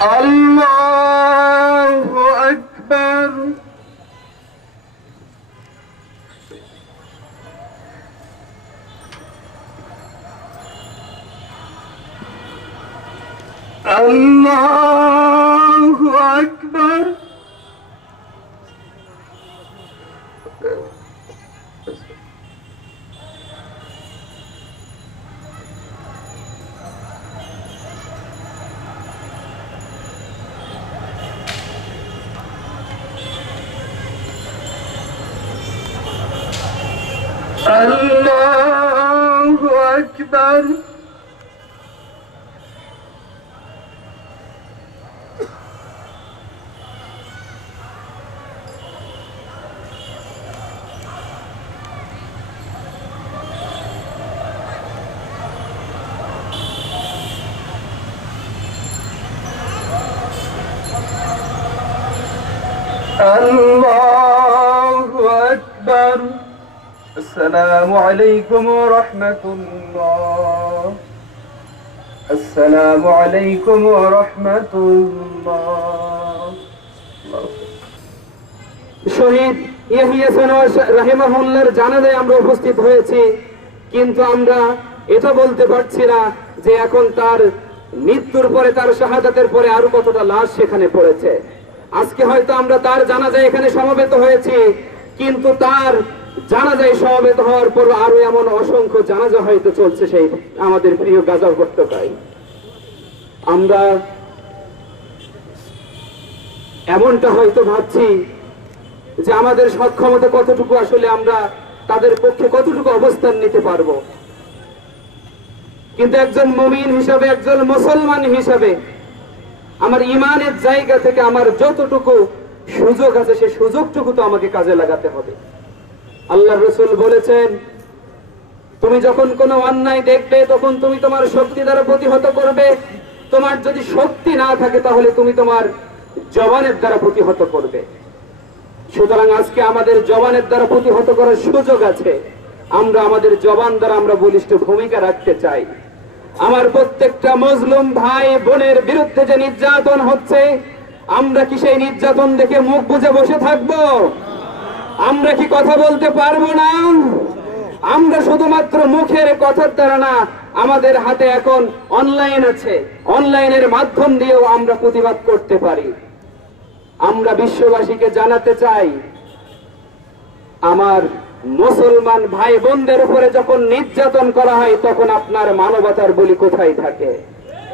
আল্লাহু আকবার। আল্লাহু আকবার। আল্লাহু আকবার। আল্লাহু আকবার। আসসালামু আলাইকুম ওয়া রাহমাতুল্লাহ। আসসালামু আলাইকুম ওয়া রাহমাতুল্লাহ। শহীদ ইয়াহিয়া সানোয়ার রাহিমাহুল্লাহর জানাজায় আমরা উপস্থিত হয়েছি, কিন্তু আমরা এটা বলতে পারছি না যে এখন তার মৃত্যুর পরে, তার শাহাদাতের পরে আরো কতটা লাশ সেখানে পড়েছে। আজকে হয়তো আমরা তার জানাজায় এখানে সমবেত হয়েছি, কিন্তু তার জানাজায় সমবেত হওয়ার পর আরো এমন অসংখ্য জানাজা হয়তো চলছে সেই আমাদের প্রিয় গাজা উপত্যকায়। আমরা এমনটা হয়তো ভাবছি যে আমাদের সক্ষমতা কতটুকু, আসলে আমরা তাদের পক্ষে কতটুকু অবস্থান নিতে পারবো। কিন্তু একজন মুমিন হিসাবে, একজন মুসলমান হিসাবে আমার ইমানের জায়গা থেকে আমার যতটুকু সুযোগ আছে সেই সুযোগটুকু তো আমাকে কাজে লাগাতে হবে। আল্লাহর রাসূল বলেছেন, তুমি যখন কোনো অন্যায় দেখবে তখন তুমি তোমার শক্তি দ্বারা প্রতিহত করবে। তোমার যদি শক্তি না থাকে তাহলে তুমি তোমার জবানের দ্বারা প্রতিহত করবে। সুতরাং আজকে আমাদের জবানের দ্বারা প্রতিহত করার সুযোগ আছে। আমরা আমাদের জবান দ্বারা আমরা বলিষ্ঠ ভূমিকা রাখতে চাই। আমার প্রত্যেকটা মজলুম ভাই বোনের বিরুদ্ধে যে নির্যাতন হচ্ছে, আমরা কি সেই নির্যাতন দেখে মুখ বুজে বসে থাকবো? আমরা কি কথা বলতে পারবো না? আমরা শুধুমাত্র মুখের কথার দ্বারা না, আমাদের হাতে এখন অনলাইন আছে, অনলাইনের মাধ্যম দিয়েও আমরা প্রতিবাদ করতে পারি। আমরা বিশ্ববাসীকে জানাতে চাই, আমার মুসলমান ভাই বোনদের উপরে যখন নির্যাতন করা হয় তখন আপনার মানবতার বলি কোথায় থাকে?